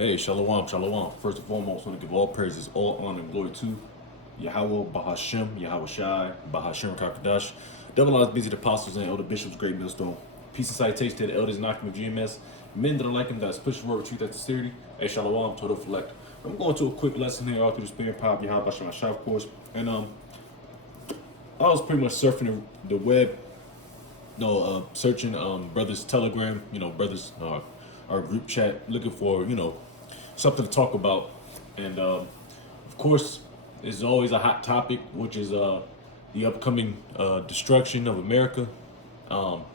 Hey, shalom, shalom. First and foremost, I want to give all praises, all honor, and glory to Yahweh, Bahashem, Yahweh Shai, Bahashem Kakadash, double I's busy apostles and elder bishops, great millstone. Peace and citation to the elders knocking of GMS, men that are like him, that's pushing word, truth, and sincerity. Hey, shalom, total select. I'm going to a quick lesson here all through the spirit power of Yahweh Bahashem Shai, of course. And I was pretty much surfing the web, searching brothers' Telegram, brothers' our group chat, looking for something to talk about. And of course, there's always a hot topic, which is the upcoming destruction of America. Of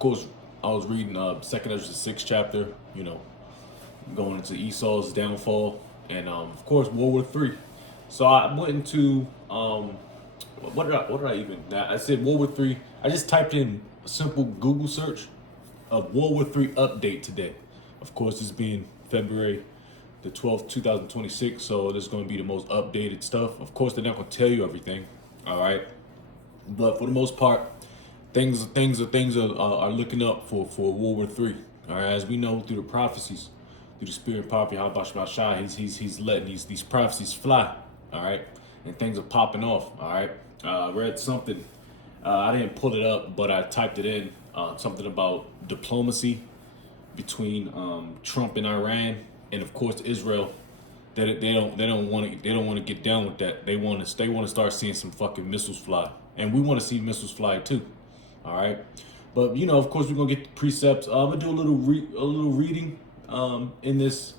course, I was reading 2nd Ezra 6th chapter, going into Esau's downfall, and of course World War III. So I went into what did I even? I said World War III. I just typed in a simple Google search of World War III update today. Of course, this being February the 12th, 2026. So this is going to be the most updated stuff. Of course, they're not going to tell you everything. All right, but for the most part, things are looking up for World War III. All right, as we know through the prophecies, through the spirit and power of Yahweh Bahashem Shai, he's letting these prophecies fly. All right, and things are popping off. All right, I read something. I didn't pull it up, but I typed it in. Something about diplomacy between Trump and Iran, and of course Israel. That they don't want to get down with that. They want to start seeing some fucking missiles fly, and we want to see missiles fly too. All right, but of course we're gonna get the precepts. I'm gonna do a little reading in this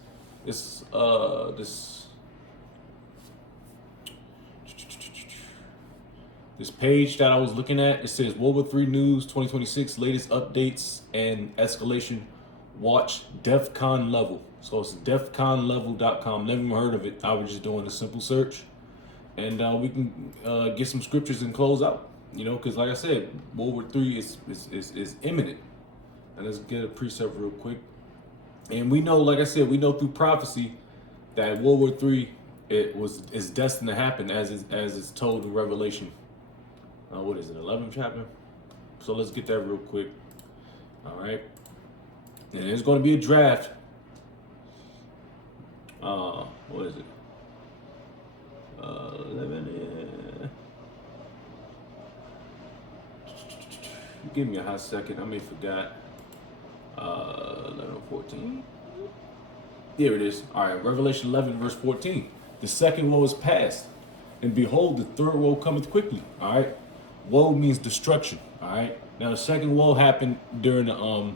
page that I was looking at. It says World War III News 2026 latest updates and escalation. Watch DEFCON level. So it's defconlevel.com. Never even heard of it. I was just doing a simple search, and we can get some scriptures and close out. Because like I said, World War III is imminent. And let's get a precept real quick. And we know, like I said, we know through prophecy that World War III is destined to happen as it's told in Revelation. What is it, 11th chapter? So let's get that real quick. All right. And there's going to be a draft. What is it? 11. Give me a hot second. I may forgot. 11 or 14. Here it is. All right. Revelation 11, verse 14. The second woe is past, and behold, the third woe cometh quickly. All right. Woe means destruction. All right. Now the second woe happened during the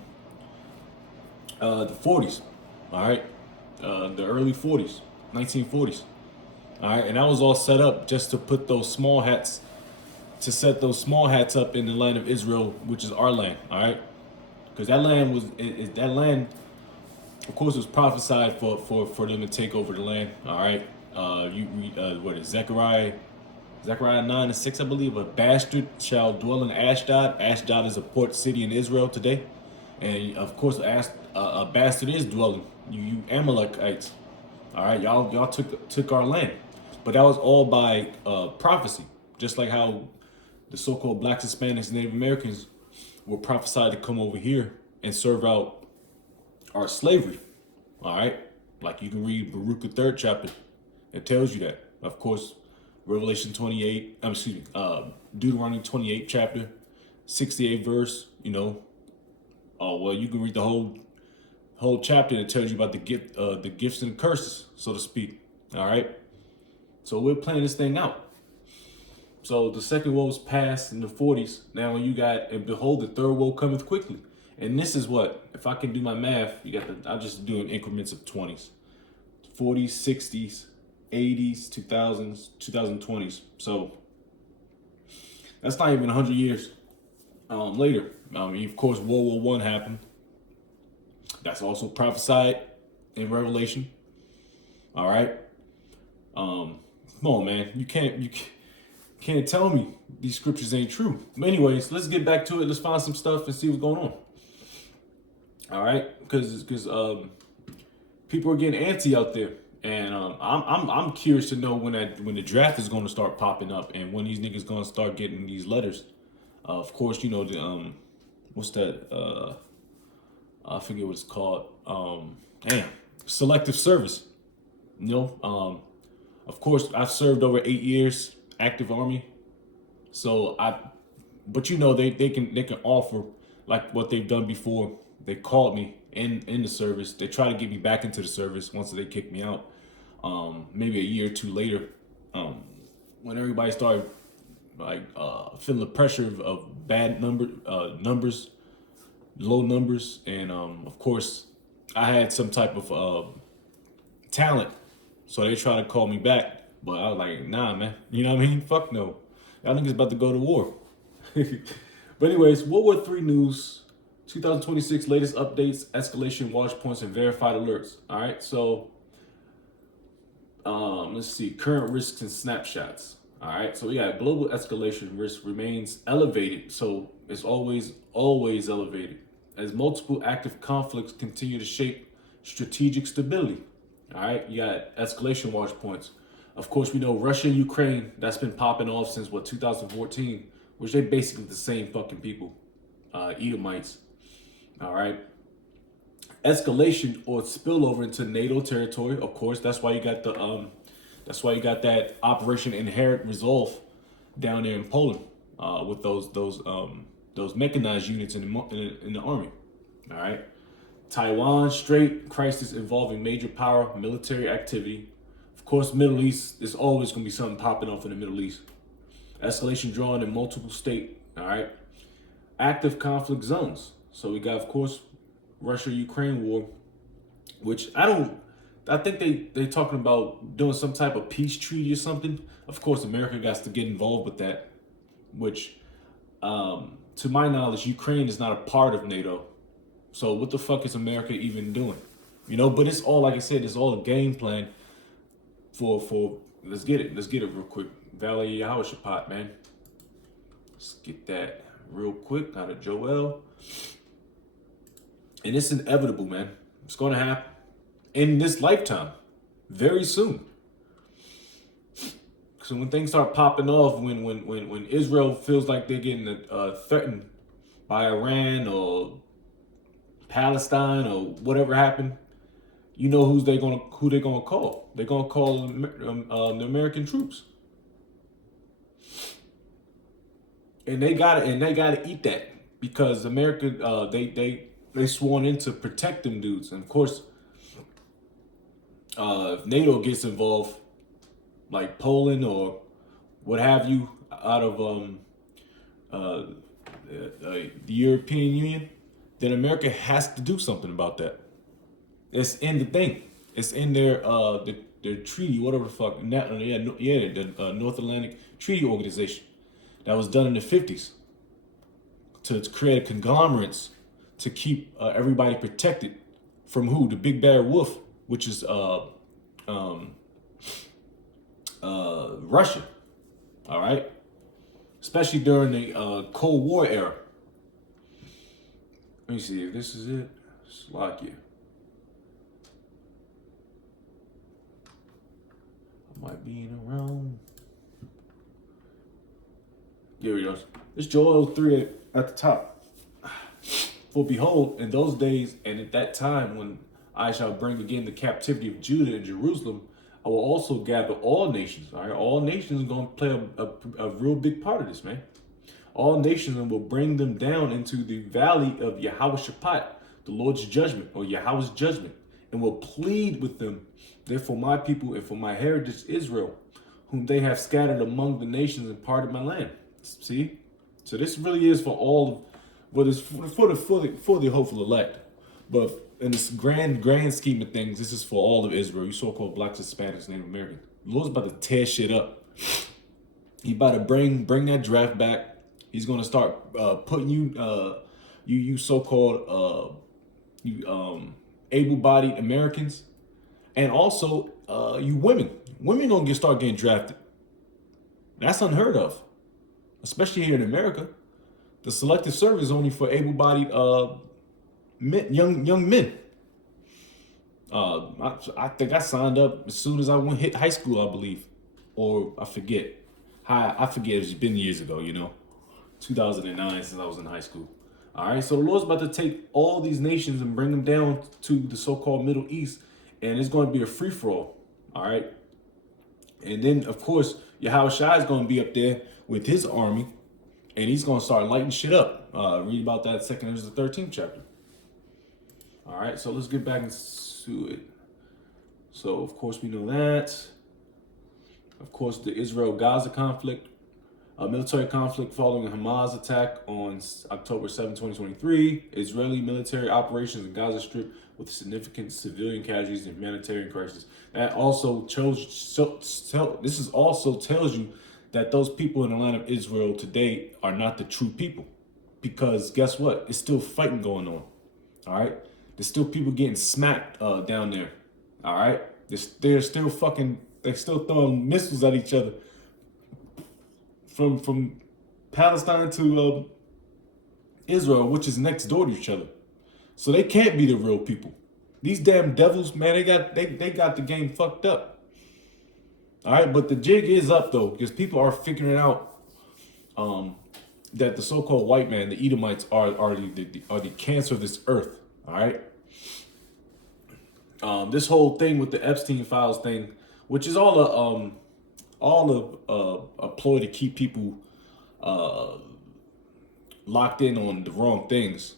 40s. All right. The early 40s, 1940s. All right. And that was all set up just to put those small hats, to set those small hats up in the land of Israel, which is our land. All right. Because that land of course, was prophesied for them to take over the land. All right. You read what is Zechariah 9:6, I believe. A bastard shall dwell in Ashdod. Ashdod is a port city in Israel today, and of course, a bastard is dwelling. You Amalekites. All right, y'all took our land, but that was all by prophecy. Just like how the so-called blacks, Hispanics, Native Americans were prophesied to come over here and serve out our slavery. All right, like you can read Baruch the 3rd chapter. It tells you that. Of course, Revelation 28. Deuteronomy 28 chapter, 68 verse. Oh well, you can read the whole chapter that tells you about the gifts and curses, so to speak. All right. So we're playing this thing out. So the second woe was passed in the 40s. Now you got, and behold, the third woe cometh quickly. And this is what, if I can do my math, I'll just do in increments of 20s, 40s, 60s, 80s, 2000s, 2020s. So that's not even 100 years later. Of course, World War I happened. That's also prophesied in Revelation. All right. Come on, man. You can't tell me these scriptures ain't true. But anyways, let's get back to it. Let's find some stuff and see what's going on. All right, because people are getting antsy out there, and I'm curious to know when the draft is going to start popping up and when these niggas going to start getting these letters. Of course, the what's that? I forget what it's called. Damn, selective service. You know, of course, I've served over 8 years, active army. So but you know, they can offer like what they've done before. They called me in the service. They try to get me back into the service once they kicked me out. Maybe a year or two later, when everybody started like feeling the pressure of bad numbers, low numbers, and of course, I had some type of talent, so they tried to call me back. But I was like, nah, man. You know what I mean? Fuck no. Y'all niggas about to go to war. But anyways, Ww3 News, 2026 latest updates, escalation watch points, and verified alerts. All right, so let's see, current risks and snapshots. All right, so we got global escalation risk remains elevated, so it's always elevated as multiple active conflicts continue to shape strategic stability. All right, you got escalation watch points. Of course, we know Russia and Ukraine, that's been popping off since 2014, which they basically the same fucking people, Edomites. All right. Escalation or spillover into NATO territory. Of course, that's why you got that Operation Inherent Resolve down there in Poland, with those mechanized units in the army. All right. Taiwan Strait crisis involving major power military activity. Of course, Middle East, there's always going to be something popping off in the Middle East. Escalation drawn in multiple states. All right. Active conflict zones. So we got, of course, Russia-Ukraine war, which I think they talking about doing some type of peace treaty or something. Of course, America got to get involved with that, which, to my knowledge, Ukraine is not a part of NATO. So what the fuck is America even doing? You know, but it's all, like I said, it's all a game plan for let's get it real quick. Valley Yahushua, man. Let's get that real quick out of Joel. And it's inevitable, man. It's going to happen in this lifetime, very soon. So when things start popping off, when Israel feels like they're getting threatened by Iran or Palestine or whatever happened, you know who they're gonna call. They're gonna call the American troops, and they gotta eat that because America they sworn in to protect them dudes, and of course, if NATO gets involved, like Poland or what have you, out of the European Union, then America has to do something about that. It's in the thing. It's in their treaty, whatever the fuck. The North Atlantic Treaty Organization that was done in the 50s to create a conglomerates to keep everybody protected from who? The big bad wolf, which is Russia. All right, especially during the Cold War era. Let me see if this is it. Slovakia. Might be in around. Here we go. It's Joel 3 at the top. For behold, in those days and at that time when I shall bring again the captivity of Judah and Jerusalem, I will also gather all nations. All right, all nations are going to play a real big part of this, man. All nations, and will bring them down into the valley of Yahushua, the Lord's judgment, or Yahweh's judgment, and will plead with them. Therefore, my people and for my heritage Israel, whom they have scattered among the nations and parted my land. See, so this really is for all, but it's for the hopeful elect. But in this grand scheme of things, this is for all of Israel. You so-called blacks, Hispanics, Native Americans. The Lord's about to tear shit up. He about to bring that draft back. He's gonna start putting you so-called able-bodied Americans, and also you women. Women gonna start getting drafted. That's unheard of, especially here in America. The selective service is only for able-bodied men, young men. I think I signed up as soon as I hit high school, I believe, or I forget. I forget. It's been years ago, 2009 since I was in high school. All right, so the Lord's about to take all these nations and bring them down to the so-called Middle East, and it's going to be a free-for-all. All right, and then of course Yahushua is going to be up there with his army, and he's going to start lighting shit up. Read about that second into the 13th chapter. All right, so let's get back into it. So of course we know that. Of course, the Israel-Gaza conflict. A military conflict following Hamas attack on October 7, 2023. Israeli military operations in Gaza Strip with significant civilian casualties and humanitarian crisis. That also this also tells you that those people in the land of Israel today are not the true people. Because guess what? It's still fighting going on. All right? There's still people getting smacked down there. All right? They're still throwing missiles at each other. From Palestine to Israel, which is next door to each other. So they can't be the real people. These damn devils, man, they got the game fucked up. All right, but the jig is up though, because people are figuring out that the so-called white man, the Edomites, are the cancer of this earth. All right. This whole thing with the Epstein files thing, which is all a ploy to keep people locked in on the wrong things.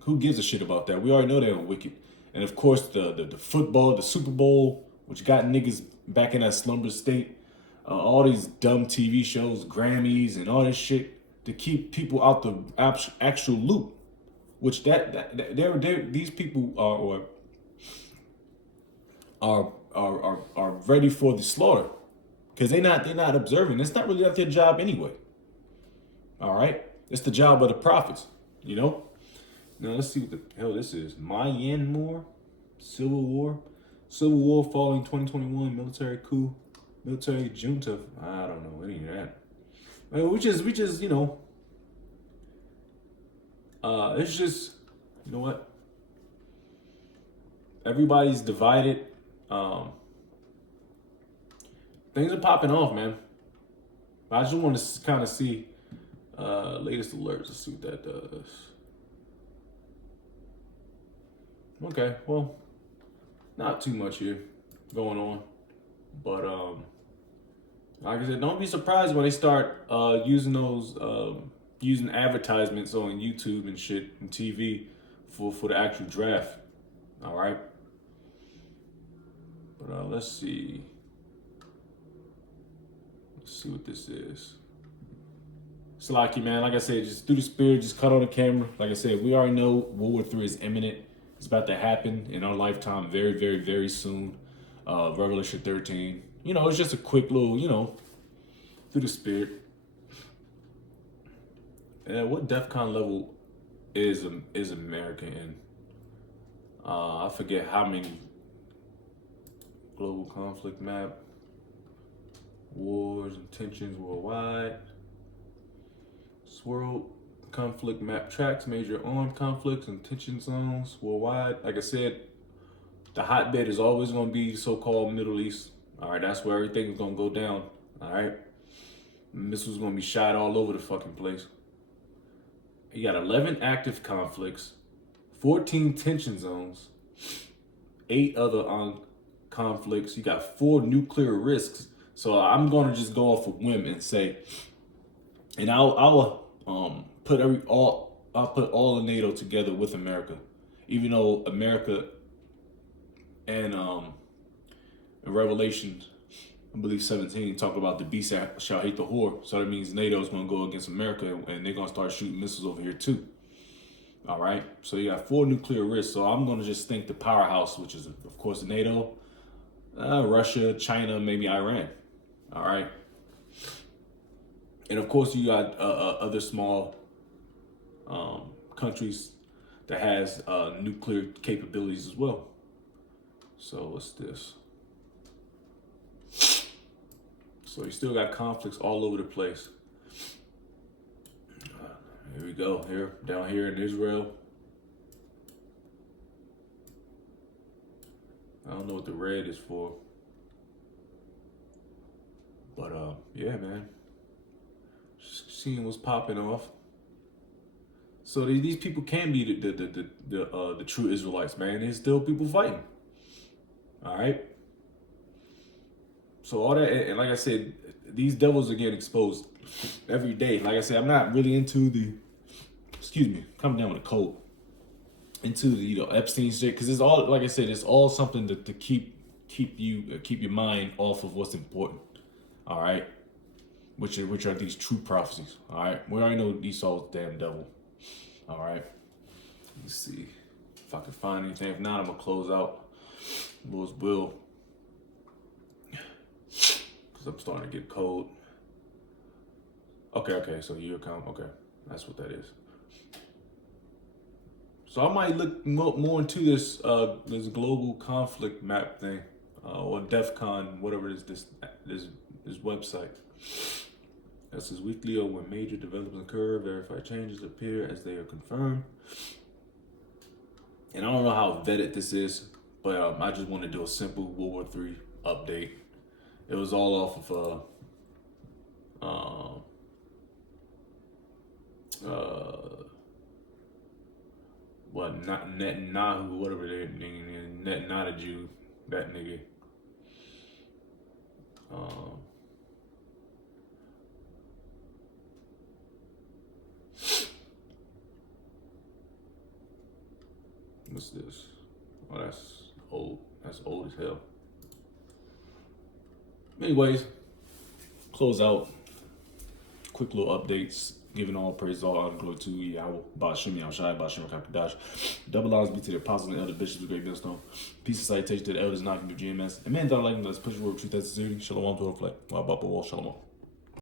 Who gives a shit about that? We already know they're wicked. And of course, the football, the Super Bowl, which got niggas back in that slumber state. All these dumb TV shows, Grammys, and all this shit to keep people out the actual loop. Which these people are ready for the slaughter. Because they're not observing. It's not really their job anyway. All right? It's the job of the prophets, you know? Now let's see what the hell this is. Myanmar, Civil War. Civil War following 2021 military coup. Military junta. I don't know any of that. I mean, we just, you know. It's just, you know what? Everybody's divided. Things are popping off, man. I just want to kind of see latest alerts. Let's see what that does. Okay, well, not too much here going on. But like I said, don't be surprised when they start using those using advertisements on YouTube and shit and TV for the actual draft. All right. But let's see. Let's see what this is. Salaki, man. Like I said, just through the spirit, just cut on the camera. Like I said, we already know Ww3 is imminent. It's about to happen in our lifetime very, very, very soon. Revelation 13. You know, it's just a quick little, you know, through the spirit. What DEFCON level is America in? I forget how many. Global conflict map. Wars and tensions worldwide. Swirl conflict map tracks major armed conflicts and tension zones worldwide. Like I said, the hotbed is always going to be so-called Middle East. All right, that's where everything's going to go down. All right, missiles going to be shot all over the fucking place. You got 11 active conflicts, 14 tension zones, 8 other conflicts. You got 4 nuclear risks. So I'm going to just go off a whim and say, and I'll put all of NATO together with America, even though America and in Revelation, I believe 17, talk about the beast shall hate the whore. So that means NATO is going to go against America, and they're going to start shooting missiles over here too. All right. So you got 4 nuclear risks. So I'm going to just think the powerhouse, which is of course NATO, Russia, China, maybe Iran. All right. And of course you got other small countries that has nuclear capabilities as well. So what's this? So you still got conflicts all over the place. Here we go. Here, down here in Israel. I don't know what the red is for. But yeah, man. Just seeing what's popping off. So these people can be the true Israelites, man. There's still people fighting. All right. So all that, and like I said, these devils are getting exposed every day. Like I said, I'm not really into the, excuse me, coming down with a cold, into the Epstein shit, because it's all, like I said, it's all something to keep your mind off of what's important. All right, which are these true prophecies. All right, we already know Esau's damn devil. All right, let's see if I can find anything. If not, I'm gonna close out. Lord's will. I'm starting to get cold. Okay, so year count, okay. That's what that is. So I might look more into this global conflict map thing, or DEFCON, whatever it is, this website. That's his weekly, or when major developments occur, verified changes appear as they are confirmed. And I don't know how vetted this is, but I just want to do a simple Ww3 update. It was all off of Netanyahu, whatever their name is, not a Jew, that nigga. What's this? Oh, that's old. That's old as hell. Anyways, close out. Quick little updates. Giving all praise, all honor, glory to Yahweh. Ba'ashim Yahushai, Ba'ashim Kakadash. Double honors be to the apostles and elder bishops of Great Millstone. Peace and salutation to the elders knocking the GMS. And man, don't like me, let's push the word of truth and sincerity. Shalom to our flag. Shalom.